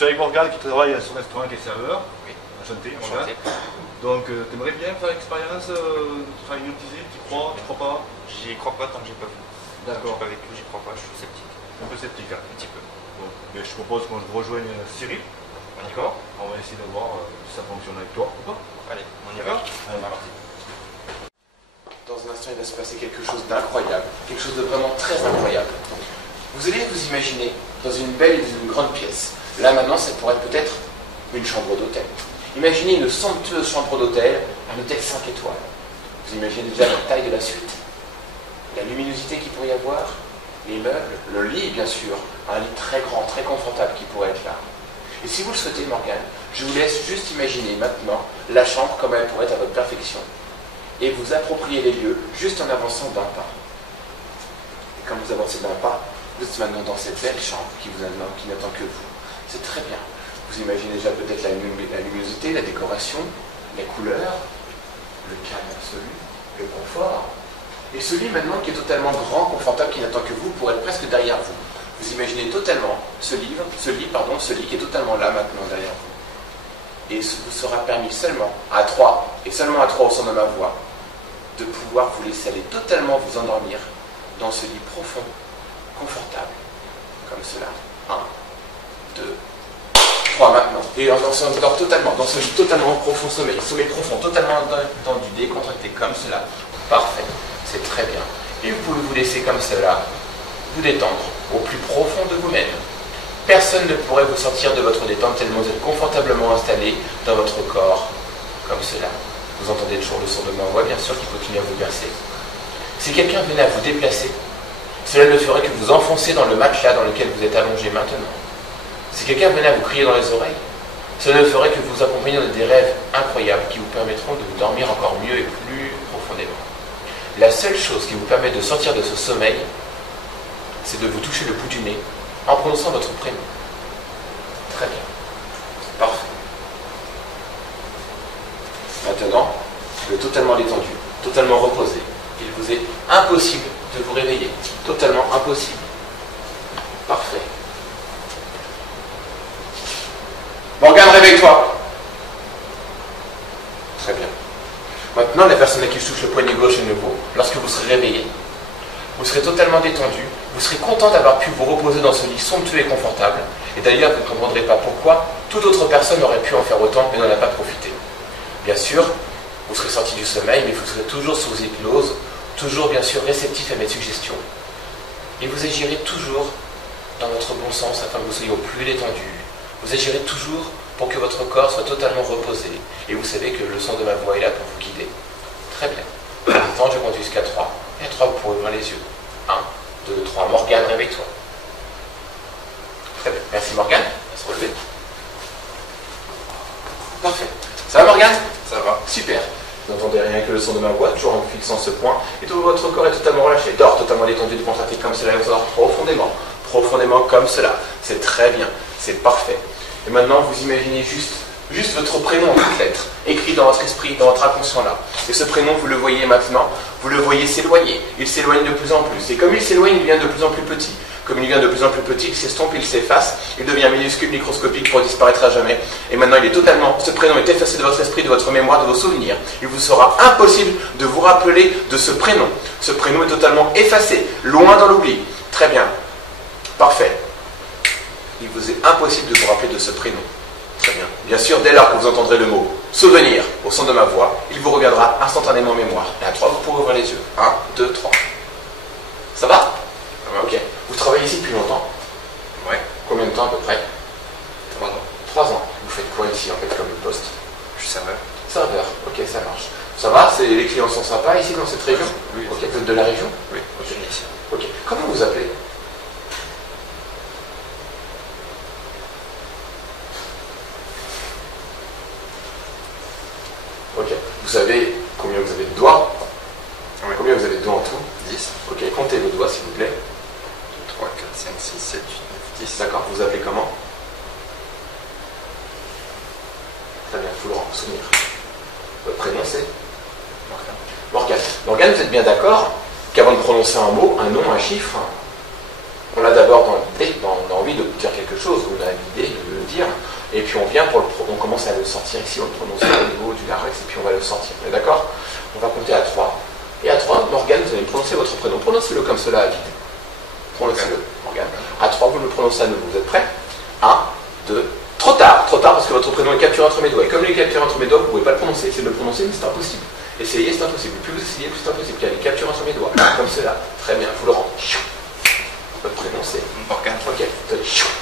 suis avec Morgane qui travaille sur l'instrument qui est serveur. Oui. Enchanté, Enchanté. Donc, tu aimerais bien faire l'expérience de travailler hypnotisé? Tu crois pas? J'y crois pas tant que j'ai pas vu. D'accord. J'ai pas vécu, j'y crois pas, je suis sceptique. Un peu sceptique, hein. Un petit peu. Bon, mais je propose qu'on rejoigne Cyril. D'accord. On va essayer de voir si ça fonctionne avec toi ou pas. Allez, on y va. Allez, parti. Dans un instant, il va se passer quelque chose d'incroyable, quelque chose de vraiment très incroyable. Vous allez vous imaginer dans une belle et une grande pièce. Là, maintenant, ça pourrait être peut-être une chambre d'hôtel. Imaginez une somptueuse chambre d'hôtel, un hôtel 5 étoiles. Vous imaginez déjà la taille de la suite, la luminosité qu'il pourrait y avoir, les meubles, le lit, bien sûr, un lit très grand, très confortable qui pourrait être là. Et si vous le souhaitez, Morgane, je vous laisse juste imaginer maintenant la chambre comme elle pourrait être à votre perfection. Et vous appropriez les lieux juste en avançant d'un pas. Et quand vous avancez d'un pas, vous êtes maintenant dans cette belle chambre qui n'attend que vous. C'est très bien. Vous imaginez déjà peut-être la luminosité, la décoration, les couleurs, le calme absolu, le confort. Et ce lit maintenant qui est totalement grand, confortable, qui n'attend que vous, pour être presque derrière vous. Vous imaginez totalement ce lit qui est totalement là maintenant derrière vous. Et ce vous sera permis seulement à 3, et seulement à 3 au son de ma voix, de pouvoir vous laisser aller totalement vous endormir dans ce lit profond, confortable, comme cela. 1, 2, 3 maintenant. Et on s'endort totalement, dans ce lit totalement profond sommeil profond, totalement tendu, décontracté, comme cela. Parfait, c'est très bien. Et vous pouvez vous laisser comme cela, vous détendre au plus profond de vous-même. Personne ne pourrait vous sortir de votre détente tellement vous êtes confortablement installé dans votre corps, comme cela. Vous entendez toujours le son de ma voix, bien sûr, qui continue à vous bercer. Si quelqu'un venait à vous déplacer, cela ne ferait que vous enfoncer dans le matelas dans lequel vous êtes allongé maintenant. Si quelqu'un venait à vous crier dans les oreilles, cela ne ferait que vous accompagner dans des rêves incroyables qui vous permettront de dormir encore mieux et plus profondément. La seule chose qui vous permet de sortir de ce sommeil, c'est de vous toucher le bout du nez en prononçant votre prénom. Très bien. Parfait. Maintenant, vous êtes totalement détendu, totalement reposé. Il vous est impossible de vous réveiller. Totalement impossible. Parfait. Morgane, réveille-toi. Très bien. Maintenant, la personne à qui je touche le poignet gauche est nouveau. Lorsque vous serez réveillé, vous serez totalement détendu. Vous serez content d'avoir pu vous reposer dans ce lit somptueux et confortable. Et d'ailleurs, vous ne comprendrez pas pourquoi toute autre personne aurait pu en faire autant et n'en a pas profité. Bien sûr, vous serez sorti du sommeil, mais vous serez toujours sous hypnose, toujours bien sûr réceptif à mes suggestions. Et vous agirez toujours dans votre bon sens afin que vous soyez au plus détendu. Vous agirez toujours pour que votre corps soit totalement reposé. Et vous savez que le son de ma voix est là pour vous guider. Très bien. Maintenant, je compte jusqu'à 3. Et à 3, vous pourrez ouvrir les yeux. 1, 2, 3. Morgane, réveille-toi. Très bien. Merci Morgane. À se relever. Parfait. Ça va Morgane? Ça va. Super. Vous n'entendez rien que le son de ma voix, toujours en fixant ce point. Et tout votre corps est totalement relâché. Dors totalement détendu, décontracté comme cela. Et vous dort profondément. Profondément comme cela. C'est très bien. C'est parfait. Et maintenant, vous imaginez juste votre prénom en toutes lettres, écrit dans votre esprit, dans votre inconscient là. Et ce prénom, vous le voyez maintenant, vous le voyez s'éloigner. Il s'éloigne de plus en plus. Et comme il s'éloigne, il devient de plus en plus petit. Comme il devient de plus en plus petit, il s'estompe, il s'efface, il devient minuscule, microscopique pour disparaître à jamais. Et maintenant, ce prénom est effacé de votre esprit, de votre mémoire, de vos souvenirs. Il vous sera impossible de vous rappeler de ce prénom. Ce prénom est totalement effacé, loin dans l'oubli. Très bien. Parfait. Il vous est impossible de vous rappeler de ce prénom. Très bien. Bien sûr, dès lors que vous entendrez le mot « souvenir » au son de ma voix, il vous reviendra instantanément en mémoire. Et à 3, vous pourrez ouvrir les yeux. 1, 2, 3. Ça va? Ok. Vous travaillez ici depuis longtemps? Ouais. Combien de temps à peu près? 3 ans. 3 ans. Vous faites quoi ici en fait comme poste? Je suis serveur. Serveur. Ok, ça marche. Ça va? Les clients sont sympas ici dans cette région? Oui. Ok, vous êtes de la région? Oui, Ok. je suis ici. Ok. Comment vous appelez? Ok. Vous savez combien vous avez de doigts? Oui. Combien vous avez de doigts en tout? 10. Ok, comptez vos doigts s'il vous plaît. 3, 4, 5, 6, 7, 8, 9, 10. D'accord, vous vous appelez comment? Très bien, Florent, souvenir. Votre prénom c'est? Morgane. Morgane. Morgane, vous êtes bien d'accord qu'avant de prononcer un mot, un nom, un chiffre, on a d'abord dans l'envie de dire quelque chose, on a l'idée de le dire. Et puis on commence à le sortir ici, on le prononce au niveau du larynx, et puis on va le sortir. On est d'accord? On va compter à 3. Et à 3, Morgane, vous allez prononcer votre prénom. Prononcez-le comme cela à vide. Prononcez-le, Morgane. À 3, vous le prononcez à nouveau. Vous êtes prêts? 1, 2, trop tard parce que votre prénom est capturé entre mes doigts. Et comme il est capturé entre mes doigts, vous ne pouvez pas le prononcer. Essayez de le prononcer, mais c'est impossible. Essayez, c'est impossible. Plus vous essayez, plus c'est impossible. Il y a les captures entre mes doigts. Comme cela. Très bien, je vous le rends. Votre prénom c'est Morgane. Ok,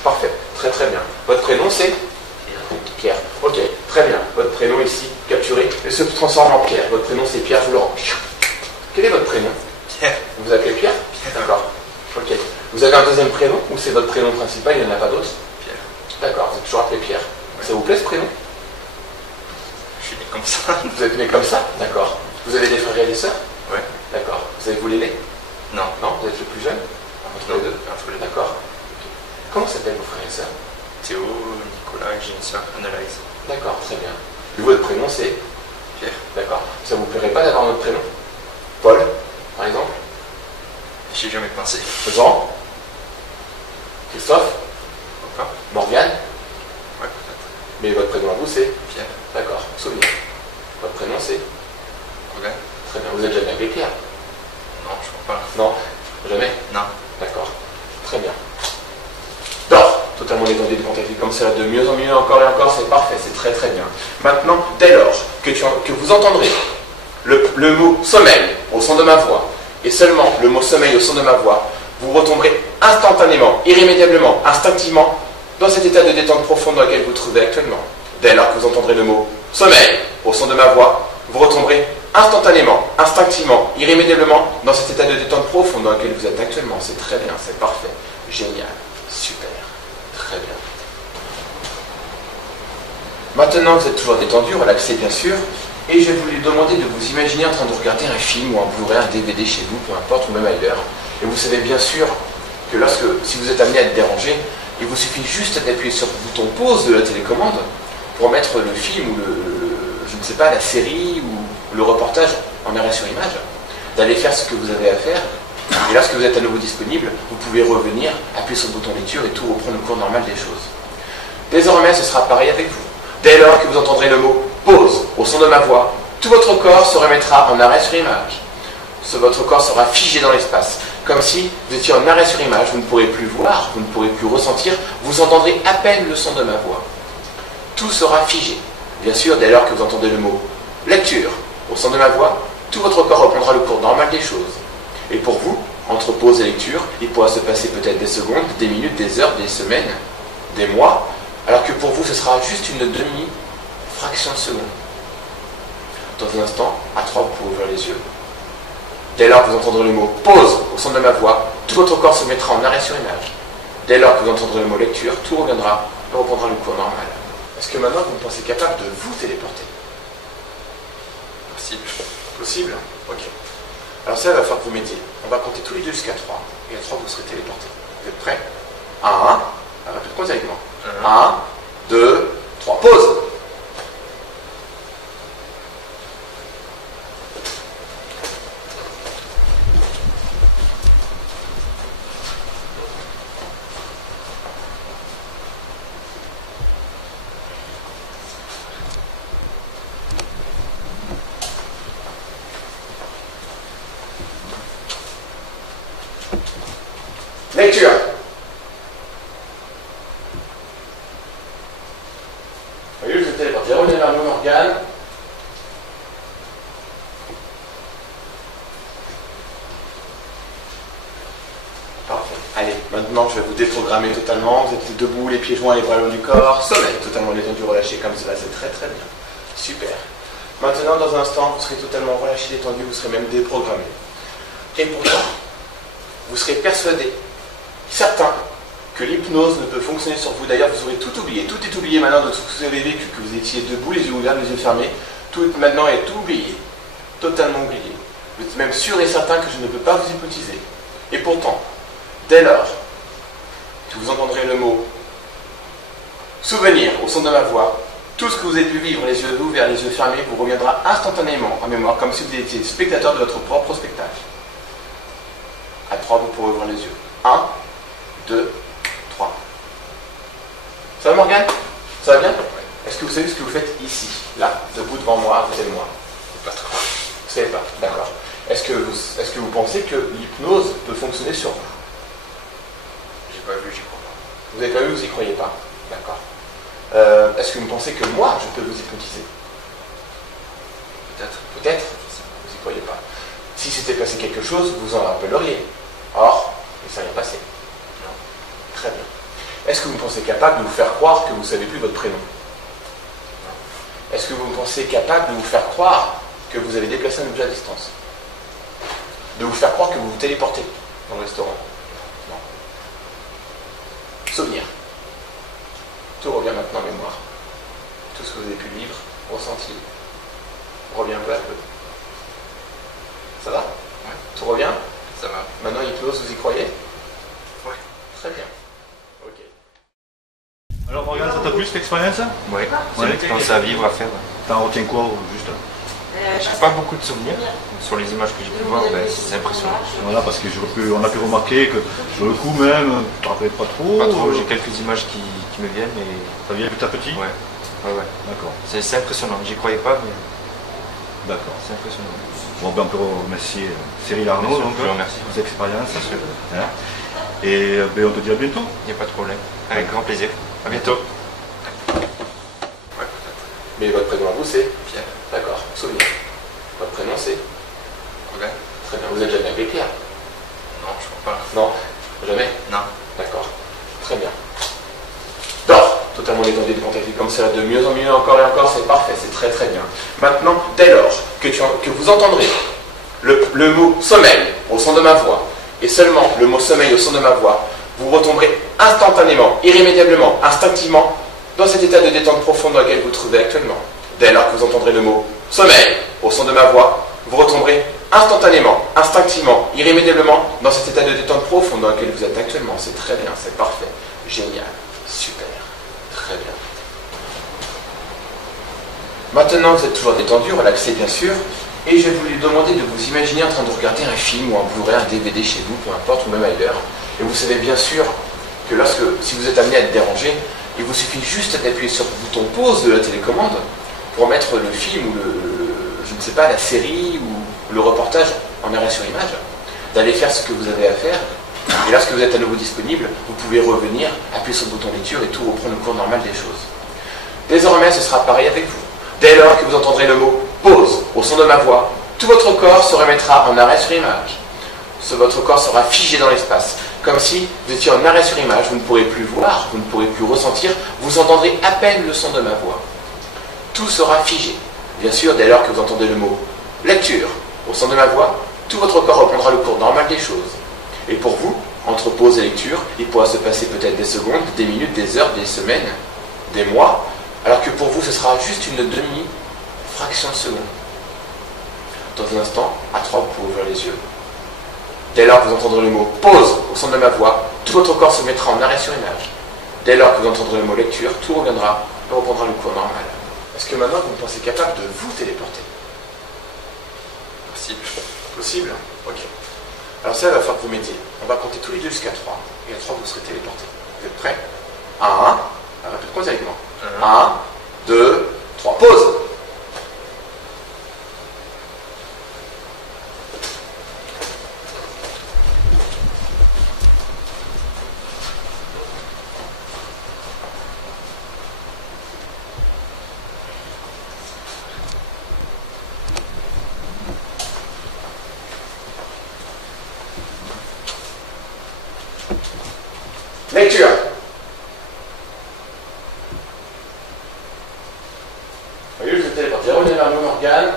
parfait. Très très bien. Votre prénom c'est Pierre. Ok, très bien. Votre prénom ici, capturé, et se transforme en Pierre. Votre prénom c'est Pierre, je vous le rends. Quel est votre prénom? Pierre. Vous vous appelez Pierre? D'accord. Ok. Vous avez un deuxième prénom ou c'est votre prénom principal, il n'y en a pas d'autre? Pierre. D'accord, vous êtes toujours appelé Pierre. Ouais. Ça vous plaît ce prénom? Je suis né comme ça. Vous êtes né comme ça? D'accord. Vous avez des frères et des sœurs? Ouais. D'accord. Vous avez voulu l'aîné? Non. Non, vous êtes le plus jeune? Entre les deux? Entre les deux. D'accord. Ok. Comment s'appellent vos frères et sœurs? Théo, Nicolas, et j'ai une sœur, Annalise. D'accord, très bien. Et votre prénom c'est? Pierre. D'accord. Ça vous plairait pas d'avoir notre prénom? Paul, par exemple? J'y ai jamais pensé. Jean? Christophe? Pourquoi? Morgane? Ouais, peut-être. Mais votre prénom à vous c'est? Pierre. D'accord, souvenir. Votre prénom c'est? Morgane. Très bien. Vous êtes jamais appelé Pierre? Non, je crois pas. Non? Jamais? Non. D'accord. Très bien. Dors! Totalement détendu de contacter comme ça, de mieux en mieux, encore et encore, c'est parfait, c'est très très bien. Maintenant, dès lors que vous entendrez le mot sommeil au son de ma voix, et seulement le mot sommeil au son de ma voix, vous retomberez instantanément, irrémédiablement, instinctivement, dans cet état de détente profonde dans lequel vous vous trouvez actuellement. Dès lors que vous entendrez le mot sommeil au son de ma voix, vous retomberez instantanément, instinctivement, irrémédiablement dans cet état de détente profonde dans lequel vous êtes actuellement. C'est très bien, c'est parfait, génial, super, très bien. Maintenant, vous êtes toujours détendu, relaxé bien sûr, et je vais vous demander de vous imaginer en train de regarder un film ou un Blu-ray, un DVD chez vous, peu importe, ou même ailleurs. Et vous savez bien sûr que si vous êtes amené à être dérangé, il vous suffit juste d'appuyer sur le bouton pause de la télécommande pour mettre le film ou je ne sais pas, la série ou le reportage en arrêt sur image, d'aller faire ce que vous avez à faire. Et lorsque vous êtes à nouveau disponible, vous pouvez revenir, appuyer sur le bouton lecture et tout reprendre le cours normal des choses. Désormais, ce sera pareil avec vous. Dès lors que vous entendrez le mot pause au son de ma voix, tout votre corps se remettra en arrêt sur image. Votre corps sera figé dans l'espace, comme si vous étiez en arrêt sur image, vous ne pourrez plus voir, vous ne pourrez plus ressentir, vous entendrez à peine le son de ma voix. Tout sera figé. Bien sûr, dès lors que vous entendez le mot lecture au son de ma voix, tout votre corps reprendra le cours normal des choses. Et pour vous, entre pause et lecture, il pourra se passer peut-être des secondes, des minutes, des heures, des semaines, des mois, alors que pour vous, ce sera juste une demi-fraction de seconde. Dans un instant, à 3, vous pouvez ouvrir les yeux. Dès lors que vous entendrez le mot pause au son de ma voix, tout votre corps se mettra en arrêt sur image. Dès lors que vous entendrez le mot lecture, tout reviendra et reprendra le cours normal. Est-ce que maintenant vous me pensez capable de vous téléporter? Possible. Possible? Ok. Alors ça, il va falloir que vous m'aidiez. On va compter tous les deux jusqu'à 3. Et à 3, vous serez téléportés. Vous êtes prêts? 1. Répète-moi avec moi. 1, 2, 3. Pause! Lecture. Oui, je vous ai téléporté. Revenez vers nous, Morgane. Parfait. Allez, maintenant je vais vous déprogrammer totalement. Vous êtes debout, les pieds joints, les bras le long du corps. Sommeil, totalement détendu, relâché comme cela. C'est très très bien. Super. Maintenant, dans un instant, vous serez totalement relâché, détendu, vous serez même déprogrammé. Et pourtant, vous serez persuadé, certain, que l'hypnose ne peut fonctionner sur vous. D'ailleurs, vous aurez tout oublié. Tout est oublié maintenant de tout ce que vous avez vécu, que vous étiez debout, les yeux ouverts, les yeux fermés. Tout maintenant est oublié. Totalement oublié. Vous êtes même sûr et certain que je ne peux pas vous hypnotiser. Et pourtant, dès lors que vous entendrez le mot souvenir au son de ma voix, tout ce que vous avez pu vivre, les yeux ouverts, les yeux fermés, vous reviendra instantanément en mémoire, comme si vous étiez spectateur de votre propre spectacle. À 3, vous pourrez ouvrir les yeux. 1, 2, 3. Ça va, Morgane? Ça va bien? ici, là, debout devant moi, à côté de moi? Pas trop. Vous savez pas, d'accord. Est-ce que vous pensez que l'hypnose peut fonctionner sur vous? J'ai pas vu, j'y crois pas. Vous n'avez pas vu, vous n'y croyez pas? D'accord. Est-ce que vous pensez que moi, je peux vous hypnotiser? Peut-être. Peut-être? Vous n'y croyez pas. Si s'était passé quelque chose, vous en rappelleriez. Or, il ne s'est rien passé. Non. Très bien. Est-ce que vous pensez capable de vous faire croire que vous ne savez plus votre prénom? Non. Est-ce que vous pensez capable de vous faire croire que vous avez déplacé un objet à distance? De vous faire croire que vous vous téléportez dans le restaurant? Non. Souvenir. Tout revient maintenant en mémoire. Tout ce que vous avez pu vivre, ressenti, revient peu à peu. Ça va? Ouais. Tout revient? Ça va. Maintenant, hypnose, vous y croyez? Ouais. Très bien. Ok. Alors Morgane, ça t'a plu cette expérience? Oui, c'est Ouais. une expérience à vivre, à faire. T'en retiens quoi juste? J'ai pas beaucoup de souvenirs. Sur les images que j'ai pu voir, ben, c'est impressionnant. Voilà, parce que on a pu remarquer que sur le coup même, tu te rappelles pas trop. Pas trop, j'ai quelques images qui me viennent, mais. Ça vient petit à petit? Ouais. Ouais, ouais. D'accord. C'est impressionnant. J'y croyais pas, mais D'accord. c'est impressionnant. Bon, ben on peut remercier Cyril Arnaud, Bien sûr, donc, je le remercie. pour cette expérience. Bien sûr. Hein. Et ben, on te dit à bientôt. Il n'y a pas de problème. Avec grand plaisir. À bientôt. Ouais, peut-être. Mais votre prénom à vous, c'est? Pierre. D'accord. Souvenir. Votre prénom, c'est? Robert. Très bien. Vous êtes jamais appelé Pierre? Non, je crois pas. Non? Jamais? Non. D'accord. Très bien. Dors, totalement détendu, décontracté comme cela, de mieux en mieux, encore et encore, c'est parfait, c'est très très bien. Maintenant, dès lors que vous entendrez le mot sommeil au son de ma voix, et seulement le mot sommeil au son de ma voix, vous retomberez instantanément, irrémédiablement, instinctivement, dans cet état de détente profonde dans lequel vous vous trouvez actuellement. Dès lors que vous entendrez le mot sommeil au son de ma voix, vous retomberez instantanément, instinctivement, irrémédiablement dans cet état de détente profonde dans lequel vous êtes actuellement. C'est très bien, c'est parfait, génial, super, très bien. Maintenant, vous êtes toujours détendu, relaxé bien sûr, et je vais vous demander de vous imaginer en train de regarder un film ou un Blu-ray, un DVD chez vous, peu importe, ou même ailleurs. Et vous savez bien sûr que si vous êtes amené à être dérangé, il vous suffit juste d'appuyer sur le bouton pause de la télécommande pour mettre le film ou je ne sais pas, la série ou le reportage en arrêt sur image, d'aller faire ce que vous avez à faire. Et lorsque vous êtes à nouveau disponible, vous pouvez revenir, appuyer sur le bouton lecture et tout reprendre le cours normal des choses. Désormais, ce sera pareil avec vous. Dès lors que vous entendrez le mot pause au son de ma voix, tout votre corps se remettra en arrêt sur image. Votre corps sera figé dans l'espace, comme si vous étiez en arrêt sur image, vous ne pourrez plus voir, vous ne pourrez plus ressentir, vous entendrez à peine le son de ma voix. Tout sera figé. Bien sûr, dès lors que vous entendez le mot lecture au son de ma voix, tout votre corps reprendra le cours normal des choses. Et pour vous, entre pause et lecture, il pourra se passer peut-être des secondes, des minutes, des heures, des semaines, des mois, alors que pour vous, ce sera juste une demi-fraction de seconde. Dans un instant, à 3, vous pouvez ouvrir les yeux. Dès lors que vous entendrez le mot pause au son de ma voix, tout votre corps se mettra en arrêt sur image. Dès lors que vous entendrez le mot lecture, tout reviendra et reprendra le cours normal. Est-ce que maintenant vous pensez capable de vous téléporter? Possible. Possible? Ok. Alors ça, il va falloir que vous m'aidiez. On va compter tous les deux jusqu'à 3. Et à 3, vous serez téléporté. Vous êtes prêts? 1. Répète comptez avec moi. 1, 2, 3. Pause! Lecture. Oui, je suis téléporté. Revenez vers nous, Morgane.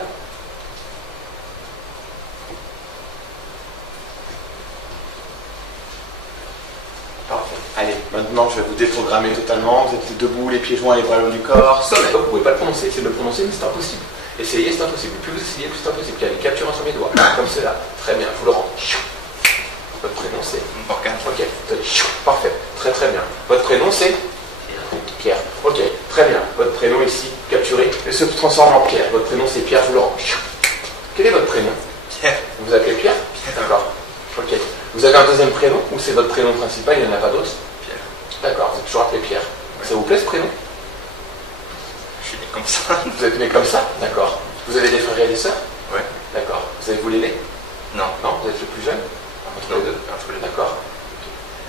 Parfait. Allez, maintenant je vais vous déprogrammer totalement. Vous êtes debout, les pieds joints, les bras le long du corps. Sommeil. Vous ne pouvez pas le prononcer, c'est de le prononcer, mais c'est impossible. Essayez, c'est impossible. Plus vous essayez, plus c'est impossible. Allez, capturez sur mes doigts, comme cela. Très bien, je vous le rends. Votre prénom c'est Morgane. Ok, parfait, très très bien. Votre prénom c'est Pierre. Ok, très bien. Votre prénom ici, capturé, et se transforme en Pierre. Votre prénom c'est Pierre, je vous le rends. Quel est votre prénom? Pierre. Vous vous appelez Pierre? D'accord. Ok. Vous avez un deuxième prénom ou c'est votre prénom principal, il n'y en a pas d'autre? Pierre. D'accord, vous êtes toujours appelé Pierre. Ça vous plaît ce prénom? Je suis né. comme ça. Vous êtes né comme ça? D'accord. Vous avez des frères et des sœurs? Ouais. D'accord. Vous avez voulu l'aîné? Non. Non, vous êtes le plus jeune? Entre les deux? Entre les deux. D'accord.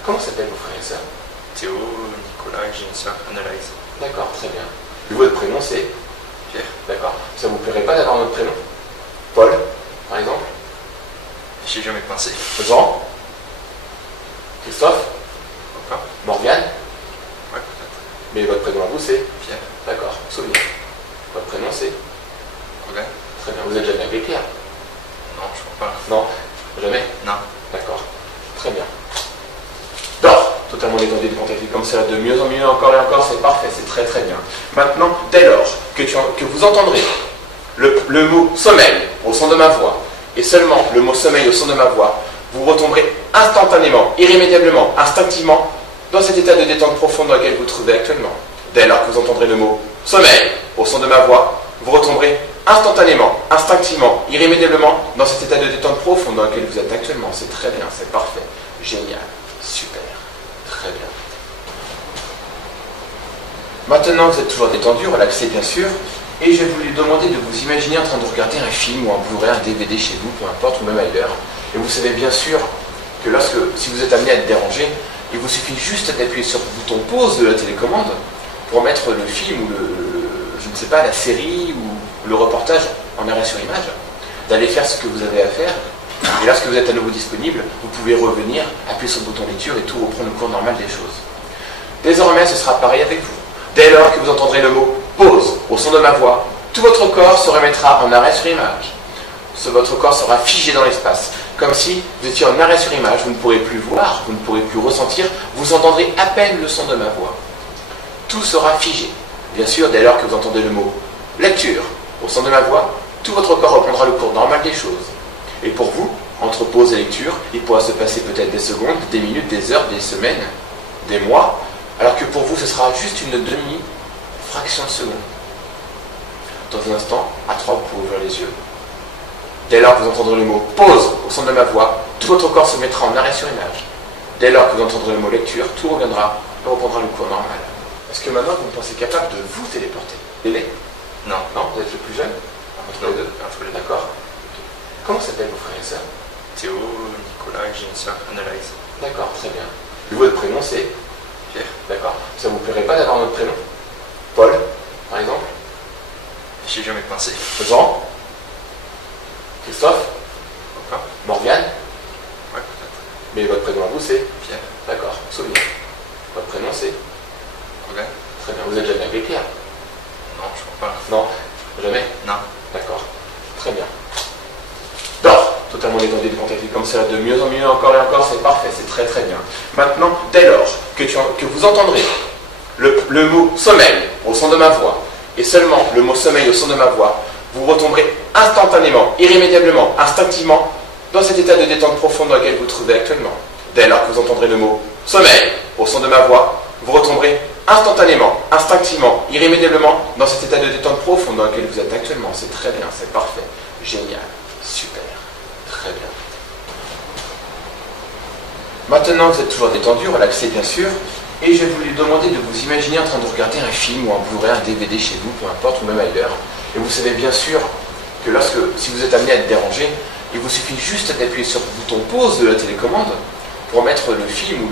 Comment s'appellent vos frères et sœurs? Théo, Nicolas, et j'ai une sœur, Annalise. D'accord, très bien. Et votre prénom c'est? Pierre. D'accord. Ça vous plairait pas d'avoir notre prénom? Paul, par exemple? J'y ai jamais pensé. Jean? Christophe? Encore? Morgane? Ouais, peut-être. Mais votre prénom à vous c'est? Pierre. D'accord, Sophie. Votre prénom c'est? Morgane? Très bien. Vous êtes jamais appelé Claire? Non, je crois pas. Non? Jamais? Non. D'accord. Très bien. Dors, totalement détendu, décontracté comme ça, de mieux en mieux, encore et encore, c'est parfait, c'est très très bien. Maintenant, dès lors que vous entendrez le mot sommeil au son de ma voix, et seulement le mot sommeil au son de ma voix, vous retomberez instantanément, irrémédiablement, instinctivement, dans cet état de détente profonde dans lequel vous vous trouvez actuellement. Dès lors que vous entendrez le mot sommeil au son de ma voix, vous retomberez instantanément, instinctivement, irrémédiablement dans cet état de détente profonde dans lequel vous êtes actuellement. C'est très bien, c'est parfait, génial, super, très bien. Maintenant, vous êtes toujours détendu, relaxé bien sûr, et je vais vous demander de vous imaginer en train de regarder un film ou un Blu-ray, un DVD chez vous, peu importe, ou même ailleurs. Et vous savez bien sûr que si vous êtes amené à être dérangé, il vous suffit juste d'appuyer sur le bouton pause de la télécommande pour mettre le film ou je ne sais pas, la série ou le reportage en arrêt sur image, d'aller faire ce que vous avez à faire. Et lorsque vous êtes à nouveau disponible, vous pouvez revenir, appuyer sur le bouton lecture et tout reprendre le cours normal des choses. Désormais, ce sera pareil avec vous. Dès lors que vous entendrez le mot pause au son de ma voix, tout votre corps se remettra en arrêt sur image. Votre corps sera figé dans l'espace, comme si vous étiez en arrêt sur image, vous ne pourrez plus voir, vous ne pourrez plus ressentir, vous entendrez à peine le son de ma voix. Tout sera figé. Bien sûr, dès lors que vous entendez le mot lecture au son de ma voix, tout votre corps reprendra le cours normal des choses. Et pour vous, entre pause et lecture, il pourra se passer peut-être des secondes, des minutes, des heures, des semaines, des mois, alors que pour vous, ce sera juste une demi-fraction de seconde. Dans un instant, à 3, vous pouvez ouvrir les yeux. Dès lors que vous entendrez le mot pause au son de ma voix, tout votre corps se mettra en arrêt sur image. Dès lors que vous entendrez le mot lecture, tout reviendra et reprendra le cours normal. Est-ce que maintenant vous me pensez capable de vous téléporter? L'aîné? Non. Non, vous êtes le plus jeune? Entre les deux? Entre les deux. D'accord. Comment s'appellent vos frères et sœurs? Théo, Nicolas, et j'ai une sœur, Annalise. D'accord, très bien. Et votre prénom c'est? Pierre. D'accord. Ça vous plairait pas d'avoir notre prénom? Paul, par exemple? J'y ai jamais pensé. Jean? Christophe? Encore? Morgane? Ouais, peut-être. Mais votre prénom à vous c'est? Pierre. D'accord, Sophie. Votre prénom c'est? Morgane? Très bien. Vous êtes jamais appelé Claire? Non, je crois pas. Non? Jamais? Non. D'accord. Très bien. Dors, totalement détendu, décontracté comme ça, de mieux en mieux, encore et encore, c'est parfait, c'est très très bien. Maintenant, dès lors que vous entendrez le mot sommeil au son de ma voix, et seulement le mot sommeil au son de ma voix, vous retomberez instantanément, irrémédiablement, instinctivement, dans cet état de détente profonde dans lequel vous vous trouvez actuellement. Dès lors que vous entendrez le mot sommeil au son de ma voix, vous retomberez instantanément, instinctivement, irrémédiablement dans cet état de détente profonde dans lequel vous êtes actuellement. C'est très bien, c'est parfait, génial, super, très bien. Maintenant, vous êtes toujours détendu, relaxé bien sûr, et je vais vous demander de vous imaginer en train de regarder un film ou un Blu-ray, un DVD chez vous, peu importe, ou même ailleurs. Et vous savez bien sûr que si vous êtes amené à être dérangé, il vous suffit juste d'appuyer sur le bouton pause de la télécommande pour mettre le film ou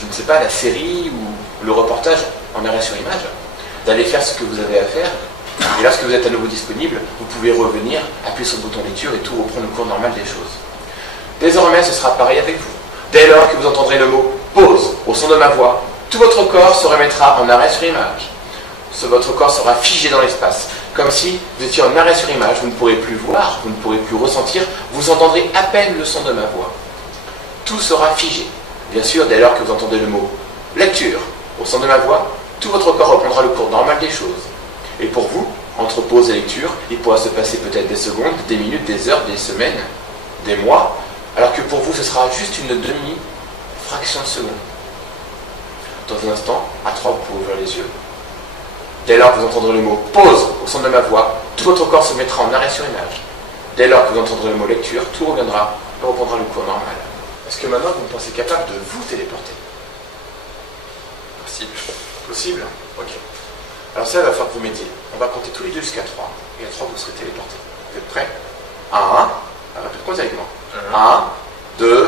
je ne sais pas, la série ou le reportage en arrêt sur image, d'aller faire ce que vous avez à faire. Et lorsque vous êtes à nouveau disponible, vous pouvez revenir, appuyer sur le bouton lecture et tout reprendre le cours normal des choses. Désormais, ce sera pareil avec vous. Dès lors que vous entendrez le mot pause au son de ma voix, tout votre corps se remettra en arrêt sur image. Votre corps sera figé dans l'espace, comme si vous étiez en arrêt sur image, vous ne pourrez plus voir, vous ne pourrez plus ressentir, vous entendrez à peine le son de ma voix. Tout sera figé. Bien sûr, dès lors que vous entendez le mot lecture au son de ma voix, tout votre corps reprendra le cours normal des choses. Et pour vous, entre pause et lecture, il pourra se passer peut-être des secondes, des minutes, des heures, des semaines, des mois, alors que pour vous, ce sera juste une demi-fraction de seconde. Dans un instant, à 3, vous pouvez ouvrir les yeux. Dès lors que vous entendrez le mot pause au son de ma voix, tout votre corps se mettra en arrêt sur image. Dès lors que vous entendrez le mot lecture, tout reviendra et reprendra le cours normal. Est-ce que maintenant vous me pensez capable de vous téléporter? Possible. Possible? Ok. Alors ça, il va falloir que vous mettiez. On va compter tous les deux jusqu'à 3. Et à 3, vous serez téléportés. Vous êtes prêts? 1. Répète-moi avec moi. 1, 2,